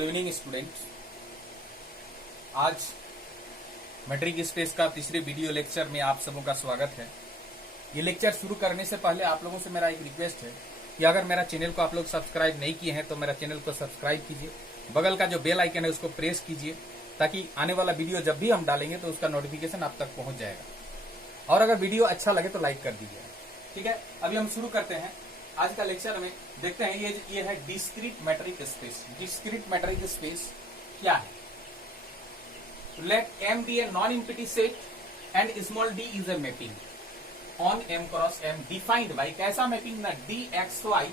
Good evening students. आज matric space का तीसरे वीडियो लेक्चर में आप सबों का स्वागत है। ये लेक्चर शुरू करने से पहले आप लोगों से मेरा एक रिक्वेस्ट है कि अगर मेरा चैनल को आप लोग सब्सक्राइब नहीं किए हैं तो मेरा चैनल को सब्सक्राइब कीजिए, बगल का जो बेल आइकन है उसको प्रेस कीजिए ताकि आने वाला वीडियो जब भी हम डालेंगे तो उसका नोटिफिकेशन आप तक पहुंच जाएगा। और अगर वीडियो अच्छा लगे तो लाइक कर दीजिए। ठीक है, अभी हम शुरू करते हैं आज का लेक्चर में। देखते हैं ये है discrete metric space. Discrete metric space क्या है? Let M be a non-empty set and small d is a mapping on M cross M defined by कैसा मैपिंग ना dxy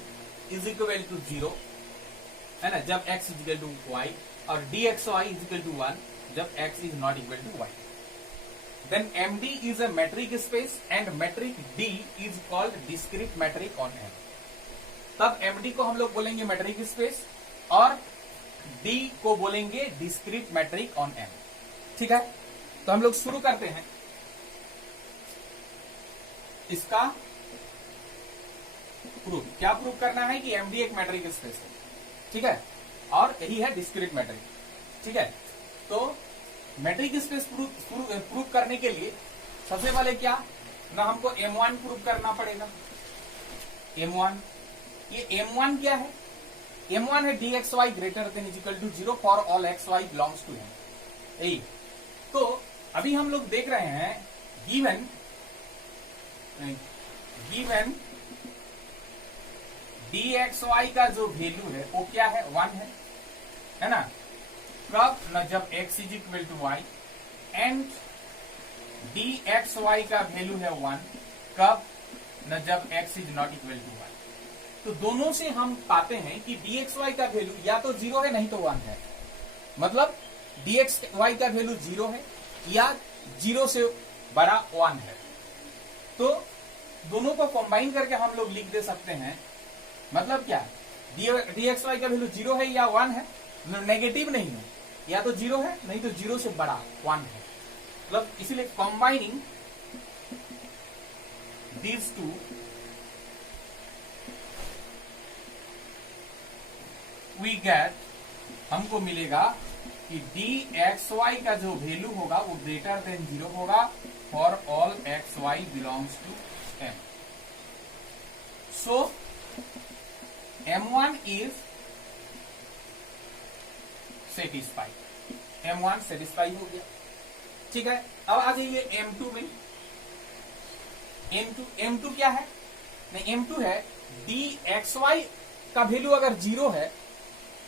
is equal to 0 है ना, जब x is equal to y, और dxy is equal to 1 जब x is not equal to y. Then MD is a metric space and metric D is called discrete metric on M. तब MD को हम लोग बोलेंगे metric space और D को बोलेंगे discrete metric on M. ठीक है, तो हम लोग शुरू करते हैं इसका प्रूफ। क्या प्रूफ करना है कि MD एक मैट्रिक स्पेस है। ठीक है, और यही है डिस्क्रीट मैट्रिक। ठीक है, तो मैट्रिक स्पेस प्रूफ करने के लिए सबसे पहले क्या ना हमको M1 प्रूफ करना पड़ेगा। M1, ये M1 क्या है? M1 है dxy greater than is equal to 0 for all xy belongs to M। यही तो अभी हम लोग देख रहे हैं गिवन dxy का जो वैल्यू है वो क्या है? 1 है ना। कब न जब x is equal to y and dxy का वैल्यू है 1 कब न जब x is not equal to y। तो दोनों से हम पाते हैं कि dxy का वैल्यू या तो 0 है नहीं तो 1 है। मतलब dxy का वैल्यू 0 है या 0 से बड़ा 1 है। तो दोनों को कंबाइन करके हम लोग लिख दे सकते हैं। मतलब क्या है? dxy का वैल्यू 0 है या 1 है, नेगेटिव नहीं है, या तो 0 है नहीं तो 0 से बड़ा 1 है। मतलब इसीलिए combining these two we get, हमको मिलेगा कि dxy का जो वैल्यू होगा वो ग्रेटर देन 0 होगा for all xy belongs to M. So M1 is satisfied. M1 satisfied हो गया। ठीक है, अब आ जाइए M2 में। M2 क्या है? नहीं, M2 है dxy का वैल्यू अगर 0 है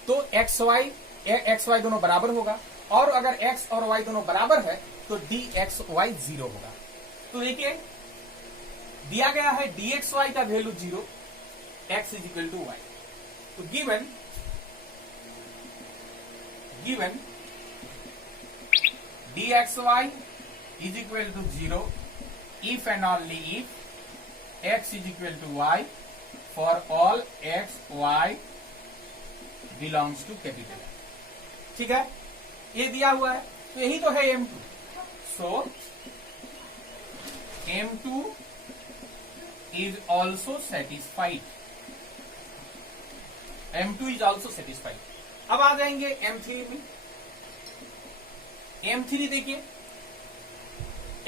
तो xy दोनों बराबर होगा, और अगर x और y दोनों बराबर है तो dxy 0 होगा। तो देखिए दिया गया है dxy का value 0, x is equal to y। तो given dxy is equal to 0 if and only if x is equal to y for all x y belongs to capital M। ठीक है, ये दिया हुआ है, तो यही तो है M2। So M2 is also satisfied. M2 is also satisfied. अब आ जाएंगे M3 में। M3 देखिए,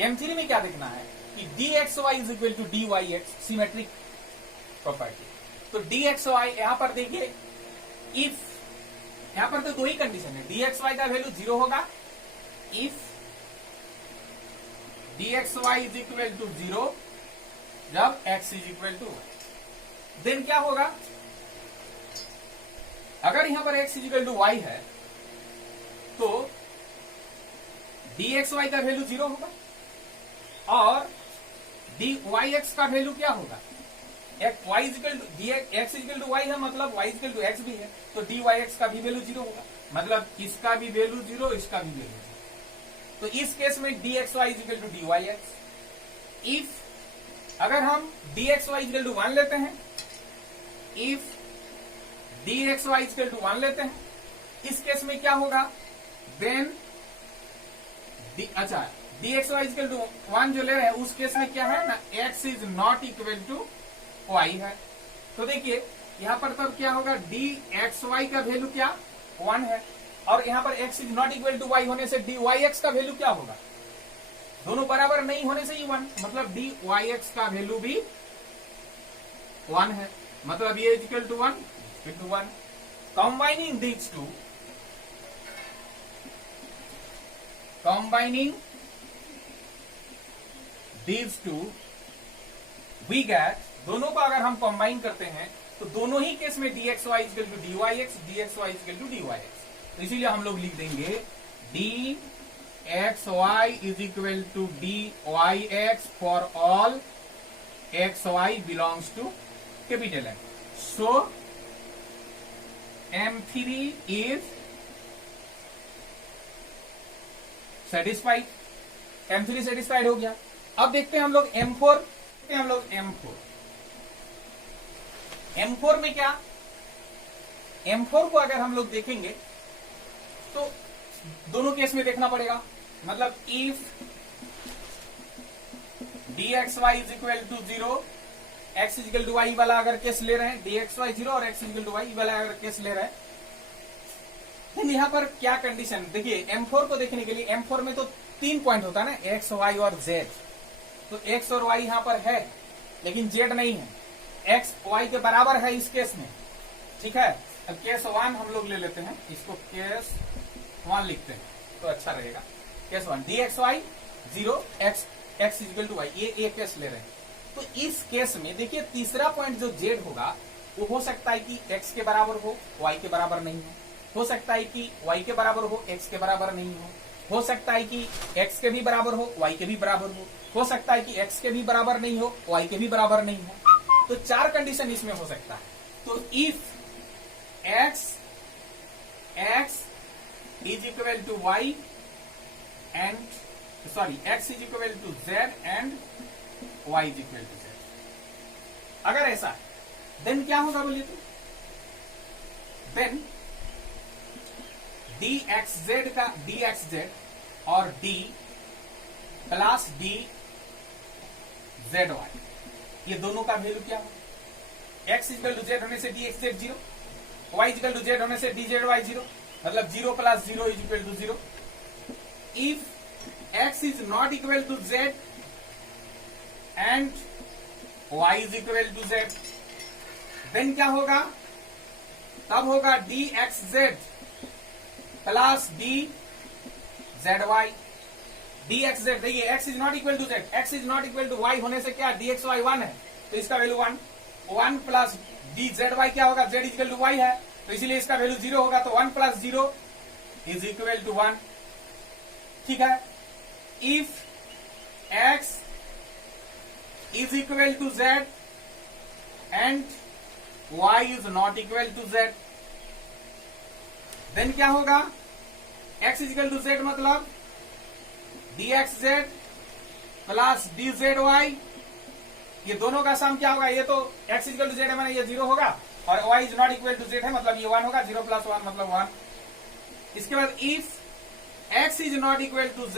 M3 में क्या देखना है कि dxy is equal to dyx symmetric property. तो dxy यहां पर देखिए, इफ यहां पर तो दो ही कंडीशन है, dxy का वैल्यू 0 होगा if dxy is equal to 0 जब x is equal to y। Then क्या होगा? अगर यहां पर x is equal to y है तो dxy का वैल्यू 0 होगा, और dyx का वैल्यू क्या होगा? y is equal to x is equal to y है, मतलब y is equal to x भी है, तो dyx का भी वैल्यू 0 होगा। मतलब इसका भी वैल्यू 0, इसका भी वैल्यू 0। तो इस केस में dxy is equal to dyx। If अगर हम dxy इक्वल टू 1 लेते हैं, इफ dxy इक्वल टू 1 लेते हैं, इस केस में क्या होगा? देन अच्छा dxy इक्वल टू 1 जो ले रहे हैं उस केस में क्या है ना, x is not equal to y है। तो देखिए यहां पर तब क्या होगा, dxy का वैल्यू क्या 1 है, और यहाँ पर x is not equal to y होने से dy x का वैल्यू क्या होगा, दोनों बराबर नहीं होने से ही 1, मतलब dy x का वैल्यू भी 1 है, मतलब ये is equal to 1, combining these two, we get, दोनों को अगर हम कंबाइन करते हैं तो दोनों ही केस में dxy equal to dyx, dxy equal to dyx, तो इसीलिए हम लोग लिख देंगे dxy is equal to dyx for all xy belongs to capital M. So M3 is satisfied, M3 satisfied हो गया. अब देखते हैं हम लोग M4, M4 में क्या, M4 को अगर हम लोग देखेंगे तो दोनों केस में देखना पड़ेगा, मतलब if dxy is equal to 0, x is equal to y वाला अगर केस ले रहे हैं, dxy 0 और x is equal to y वाला अगर केस ले रहे हैं, तो यहाँ पर क्या कंडीशन देखिए. M4 को देखने के लिए, M4 में तो 3 पॉइंट होता है ना, x y और z, तो x और y यहाँ पर है लेकिन z नहीं है, x y के बराबर है इस केस में, ठीक है. अब केस 1 हम लोग ले लेते हैं, इसको केस 1 लिखते हैं तो अच्छा रहेगा. Case 1 dxy 0, x equal to y, ये केस ले रहे हैं. तो इस केस में देखिए तीसरा पॉइंट जो z होगा वो हो सकता है कि x के बराबर हो के बराबर नहीं हो सकता है कि y के बराबर हो x के बराबर नहीं हो सकता है कि x के भी बराबर हो y के भी बराबर हो सकता है कि x के भी बराबर नहीं हो y के भी बराबर नहीं हो. तो 4 कंडीशन इसमें हो सकता है. तो if x is equal to y and x is equal to z and y is equal to z, अगर ऐसा है देन क्या होगा बोलिए तो, देन dxz और d प्लस dzy, ये दोनों का वैल्यू क्या होगा, x इक्वल टू z होने से dxz 0, y equal to z होने से dzy 0, मतलब 0 plus 0 is equal to 0. If x is not equal to z and y is equal to z, then क्या होगा, तब होगा dxz प्लस dzy. dxz देखिए x is not equal to z, x is not equal to y होने से क्या dxy 1 है, तो इसका वैल्यू 1 प्लस dzy क्या होगा, z इक्वल टू y है, तो इसीलिए इसका वैल्यू 0 होगा, तो 1 प्लस 0 इज इक्वल टू 1. ठीक है. If x is equal to z and y is not equal to z, then क्या होगा, x is equal to z मतलब dxz प्लस dzy, ये दोनों का सम क्या होगा, ये तो x is equal to z है मैंने ये 0 होगा, और y is not equal to z है मतलब ये 1 होगा, 0 प्लस 1 मतलब 1. इसके बाद if x is not equal to z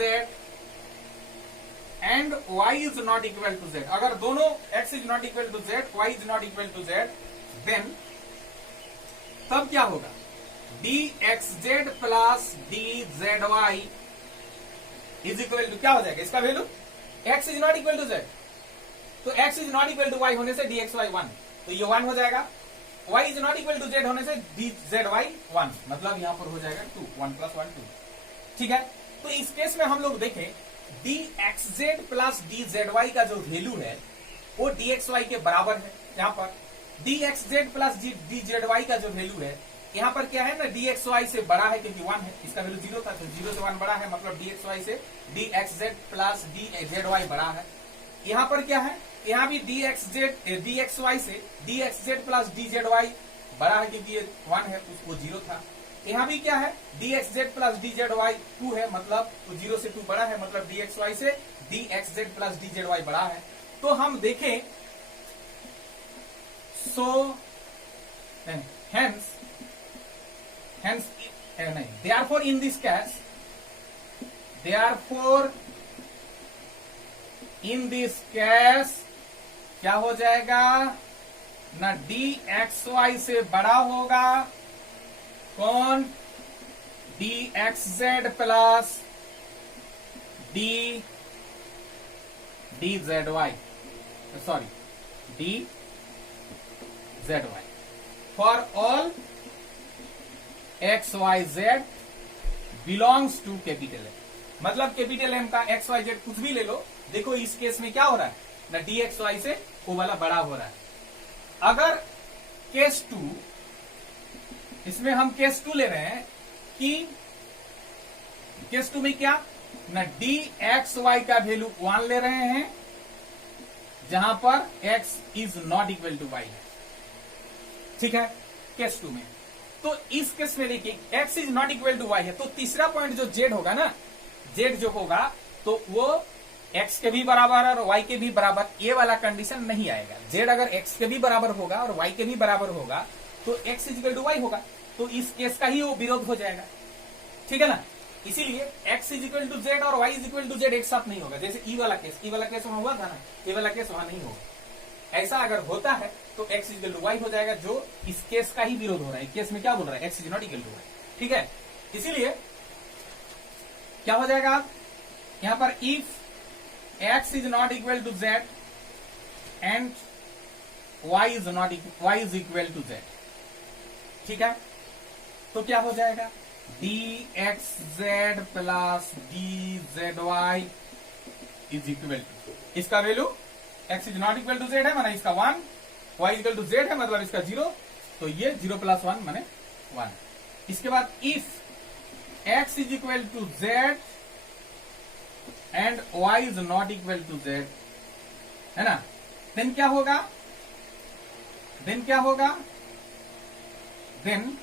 and y is not equal to z, अगर दोनों x is not equal to z, y is not equal to z, then तब क्या होगा, dxz plus dzy is equal to क्या हो जाएगा, इसका value x is not equal to z, तो x is not equal to y होने से dxy 1, तो ये 1 हो जाएगा. y is not equal to z होने से dzy 1, मतलब यहां पर हो जाएगा 2, 1 प्लस 1 2. ठीक है. तो इस केस में हम लोग देखें dxz प्लस dzy का जो वैल्यू है वो dxy के बराबर है. यहाँ पर dxz प्लस dzy का जो वैल्यू है यहाँ पर क्या है ना, dxy से बड़ा है क्योंकि 1 है, इसका वैल्यू 0 था, तो 0 से 1 बड़ा है, मतलब dxy से dxz प्लस dzy बड़ा है. यहाँ पर क्या है, यहाँ भी dxy से dxz प्लस dzy बड़ा है क्योंकि ये 1 है, उसको 0 था. यहाँ भी क्या है, dxz प्लस dzy 2 है, मतलब 0 से 2 बड़ा है, मतलब dxy से dxz प्लस dzy बड़ा है. तो हम देखें, सो hence नहीं, therefore in this case, क्या हो जाएगा ना, dxy से बड़ा होगा कौन, d x z plus d z y, sorry d z y for all x y z belongs to capital M. मतलब कैपिटल एम का एक्स वाई जेड कुछ भी ले लो, देखो इस केस में क्या हो रहा है ना, डी एक्स वाई से वो वाला बड़ा हो रहा है। अगर केस 2, इसमें हम केस 2 ले रहे हैं कि केस 2 में क्या ना, डी एक्स वाई का वैल्यू 1 ले रहे हैं, जहां पर x is not equal to y है, ठीक है, केस 2 में। तो इस केस में देखिए x is not equal to y है, तो तीसरा पॉइंट जो z होगा ना, z जो होगा तो वो x के भी बराबर और y के भी बराबर, ये वाला कंडीशन नहीं आएगा। z अगर x के भी बराबर होगा और y के भी बराबर होगा तो x is equal to y होगा, तो इस केस का ही वो विरोध हो जाएगा, ठीक है ना। इसीलिए x is equal to z और y is equal to z एक साथ नहीं होगा। जैसे ई वाला केस वहां हुआ था ना, ये वाला केस वहां नहीं होगा। ऐसा अगर होता है तो x is equal to y हो जाएगा, जो इस केस का ही विरोध हो रहा है। केस में क्या बोल रहा है, x is not equal to y, ठीक है। इसीलिए क्या हो जाएगा यहां पर, if x is not equal to z and y is equal to z, ठीक है, तो क्या हो जाएगा, d x z plus d z y is equal to, इसका value x is not equal to z है, माना इसका 1, y इक्वल टू जेड है मतलब इसका 0, तो ये 0 प्लस 1 माने 1। इसके बाद if x is equal to z and y is not equal to z, है ना, देन क्या होगा, then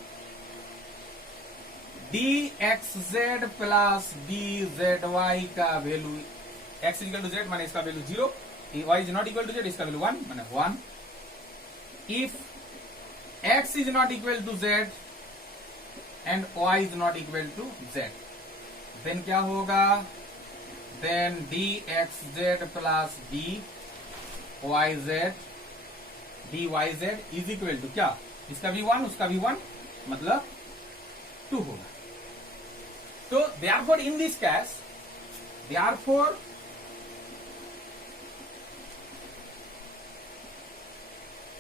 d x z plus d z y का value, x equal to z माने इसका value 0, y is not equal to z इसका value 1 माने 1। If x is not equal to z and y is not equal to z, then क्या होगा, then d x z plus d y z is equal to क्या, इसका भी 1 उसका भी 1 मतलब 2 होगा। तो therefore in this case,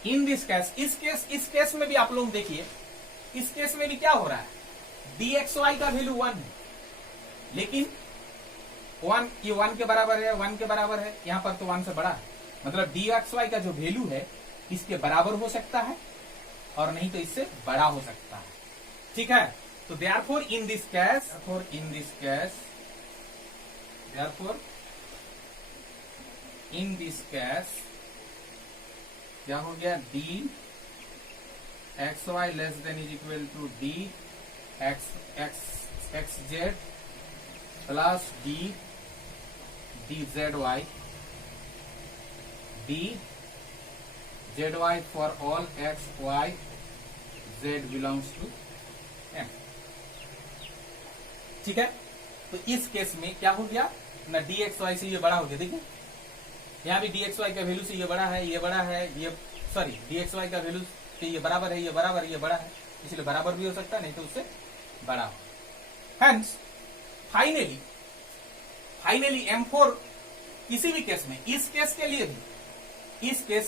इस केस में भी आप लोग देखिए, इस केस में भी क्या हो रहा है, dxy का वैल्यू 1 है, लेकिन 1 ये 1 के बराबर है, 1 के बराबर है, यहां पर तो 1 से बड़ा है, मतलब dxy का जो वैल्यू है इसके बराबर हो सकता है और नहीं तो इससे बड़ा हो सकता है, ठीक है। तो therefore in this case क्या हो गया, d x y less than is equal to d x z plus d z y for all x y z belongs to M, ठीक है। तो इस केस में क्या हो गया ना, डी एक्स वाई से ये बड़ा हो गया, देखिए यहाँ भी डी एक्स वाई का वैल्यू से ये बड़ा है, ये सॉरी डी एक्स वाई का वैल्यू से ये बराबर है, ये बड़ा है, इसलिए बराबर भी हो सकता है नहीं तो उससे बड़ा हो। हेंस फाइनली M4 किसी भी केस में, इस केस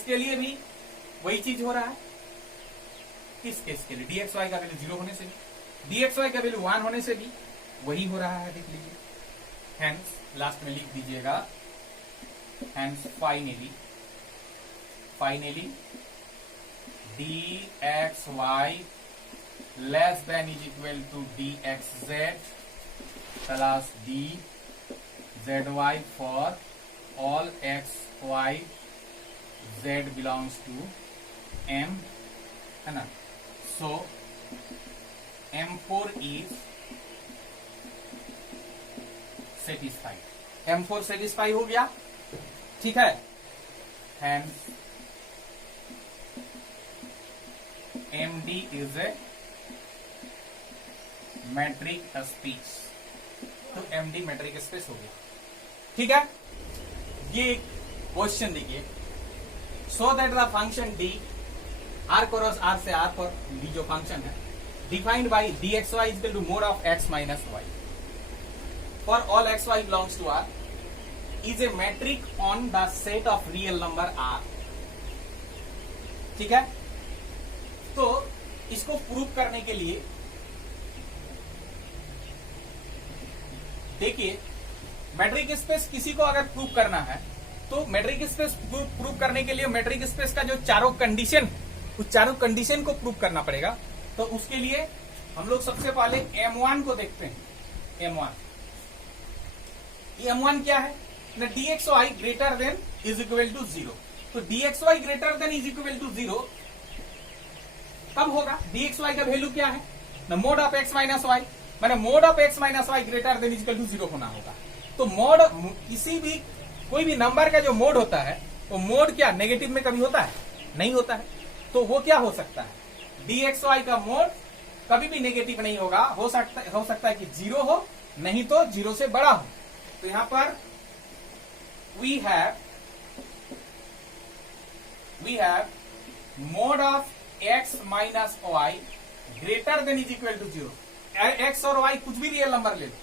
के लिए भी वही चीज हो रहा है। इस केस के लिए dxy का वैल्यू 0 होने से भी, dxy का वैल्यू 1 होने से भी वही हो रहा है, देख लीजिए। हेंस लास्ट में लिख दीजिएगा, hence finally dxy less than is equal to dxz plus dzy for all x y z belongs to m, है ना। सो M4 is satisfied, M4 satisfy हो गया, ठीक है। Hence MD is a matric space, तो MD मैट्रिक स्पेस हो गया, ठीक है। ये क्वेश्चन देखिए, so that the function D R cross R से R पर D जो फंक्शन है defined by dxy is equal to mod of x minus y for all xy belongs to R is a metric on the set of real number R. ठीक है, तो इसको prove करने के लिए देखिए, मैट्रिक स्पेस किसी को अगर प्रूव करना है तो मैट्रिक स्पेस प्रूव करने के लिए मैट्रिक स्पेस का जो चारों कंडीशन, उस चारों कंडीशन को प्रूव करना पड़ेगा। तो उसके लिए हम लोग सबसे पहले M1 को देखते हैं। M1 क्या है ना, dxy greater than is equal to 0। तो dxy greater than is equal to 0 कब होगा? dxy का वैल्यू क्या है ना, mod of x minus y, मैंने mod of x minus y greater than is equal to 0 होना होगा। तो मोड किसी भी कोई भी नंबर का जो मोड होता है वो मोड क्या नेगेटिव में कभी होता है? नहीं होता है। तो वो क्या हो सकता है, dxy का मोड कभी भी नेगेटिव नहीं होगा, हो सकता है कि 0 हो, नहीं तो 0 से बड़ा हो। तो यहां पर we have mod of x minus y greater than is equal to 0। x और y कुछ भी रियल नंबर ले लो,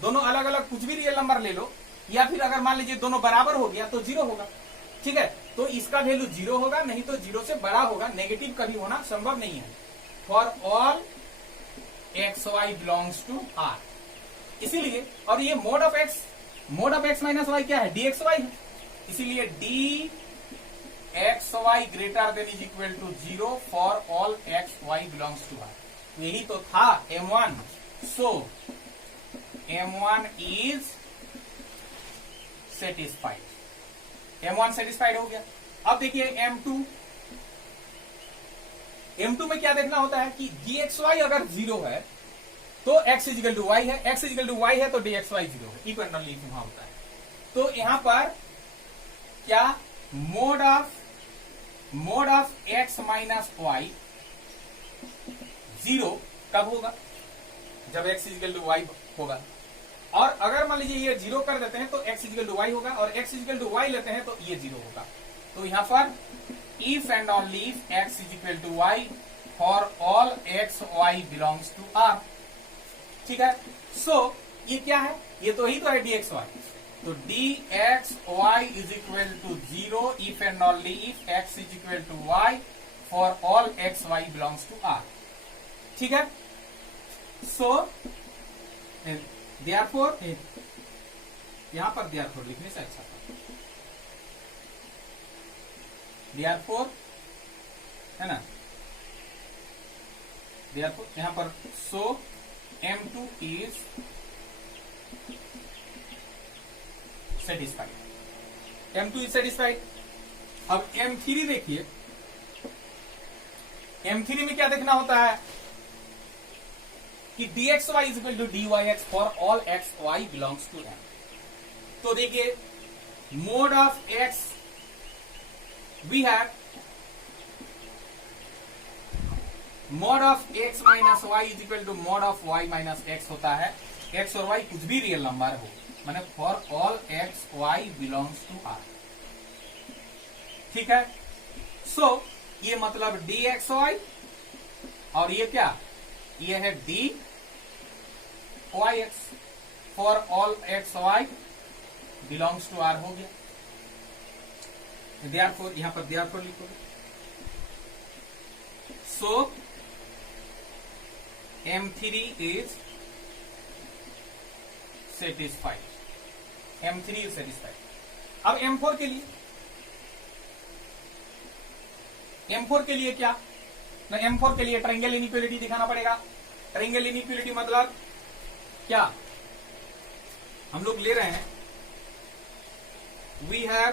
दोनों अलग अलग कुछ भी रियल नंबर ले लो, या फिर अगर मान लीजिए दोनों बराबर हो गया तो 0 होगा। ठीक है, तो इसका वैल्यू 0 होगा, नहीं तो 0 से बड़ा होगा, नेगेटिव कभी होना संभव नहीं है। For all x y belongs to R, इसीलिए, और ये mod of x minus y क्या है, dxy है, इसीलिए dxy greater than is equal to 0 for all x y belongs to R. यही तो था M1। So M1 is satisfied. M1 satisfied हो गया। अब देखिए M2 में क्या देखना होता है कि dxy अगर 0 है तो x इजिकल टू वाई है, x इजिकल टू वाई है तो dxy 0 है, इक्वेशनली वहां होता है। तो यहां पर क्या mod of x minus y 0 कब होगा, जब x इजिकल टू वाई होगा। और अगर मान लीजिए ये 0 कर देते हैं तो x इजिकल टू वाई होगा, और x इजिकल टू वाई लेते हैं तो ये 0 होगा। तो यहां पर if and only if x is equal to y for all x y belongs to R. ठीक है, सो ये क्या है, ये तो ही तो है dxy। तो dxy is equal to 0 if and only if x is equal to y for all x y belongs to R. ठीक है, सो देयरफॉर, यहां पर देयरफॉर लिखने से अच्छा था, देयरफॉर है ना, देयरफॉर यहां पर सो M2 is satisfied. M2 is satisfied. अब M3 देखिए, M3 में क्या देखना होता है कि dxy is equal to dyx for all x y belongs to M। तो देखिए mod of x we have mod of x minus y is equal to mod of y minus x होता है। x और y कुछ भी real number हो, माने for all x y belongs to R. ठीक है, सो ये मतलब dxy, और ये क्या, ये है dyx for all x y belongs to R हो गया। देयरफॉर यहां पर देयरफॉर लिखो, so M3 is satisfied. M3 is satisfied. अब M4 के लिए क्या ना, M4 के लिए ट्रायंगल इनइक्वालिटी दिखाना पड़ेगा। ट्रायंगल इनइक्वालिटी मतलब क्या, हम लोग ले रहे हैं, वी हैव,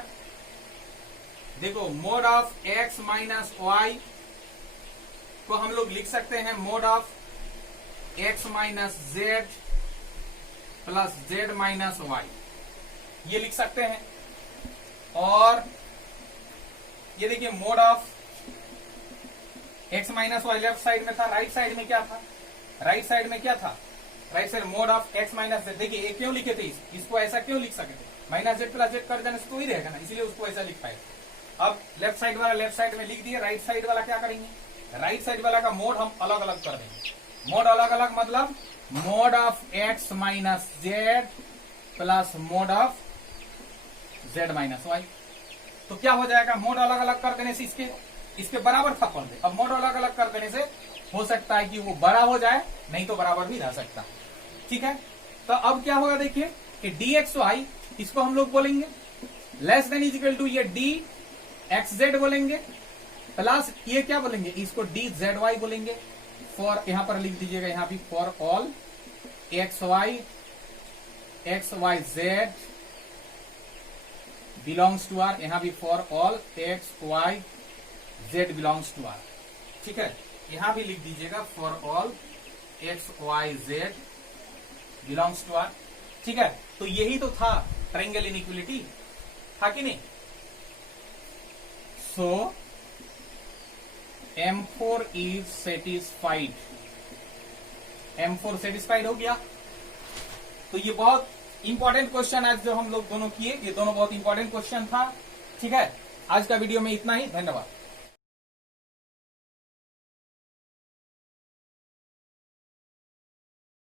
देखो mod of x minus y को हम लोग लिख सकते हैं mod of x minus z plus z minus y, ये लिख सकते हैं। और ये देखिए mod of x minus y left side में था, राइट साइड में क्या था, राइट साइड में क्या था, right side mode of x minus Z. देखिए ये क्यों लिखे थे, इसको ऐसा क्यों लिख सकते थे, माइनस जेड प्लस जेड कर देने से तो ही रहेगा ना, इसलिए उसको ऐसा लिख पाए। अब लेफ्ट साइड वाला लेफ्ट साइड में लिख दिए, राइट साइड वाला क्या करेंगे, राइट साइड वाला का मोड हम अलग अलग कर देंगे। मोड अलग अलग मतलब mod of x minus z plus mod of z minus y. तो क्या हो जाएगा, मोड अलग अलग कर देने से इसके बराबर था पहले, अब मोड अलग अलग कर देने से हो सकता है कि वो बड़ा हो जाए, नहीं तो बराबर भी रह सकता। ठीक है, तो अब क्या होगा देखिए कि dxy इसको हम लोग बोलेंगे less than is equal to ये dxz बोलेंगे, प्लस ये क्या बोलेंगे, इसको dzy बोलेंगे। फॉर यहां पर लिख दीजिएगा, यहां भी for all xyz belongs to R, यहां भी for all xyz belongs to R. ठीक है, यहां भी लिख दीजिएगा for all xyz belongs to R. ठीक है, तो यही तो था ट्रायंगल इनइक्वालिटी, था कि नहीं। सो M4 is satisfied, M4 satisfied हो गया। तो ये बहुत इंपॉर्टेंट क्वेश्चन आज जो हम लोग दोनों किए, ये दोनों बहुत इंपॉर्टेंट क्वेश्चन था। ठीक है, आज का वीडियो में इतना ही, धन्यवाद।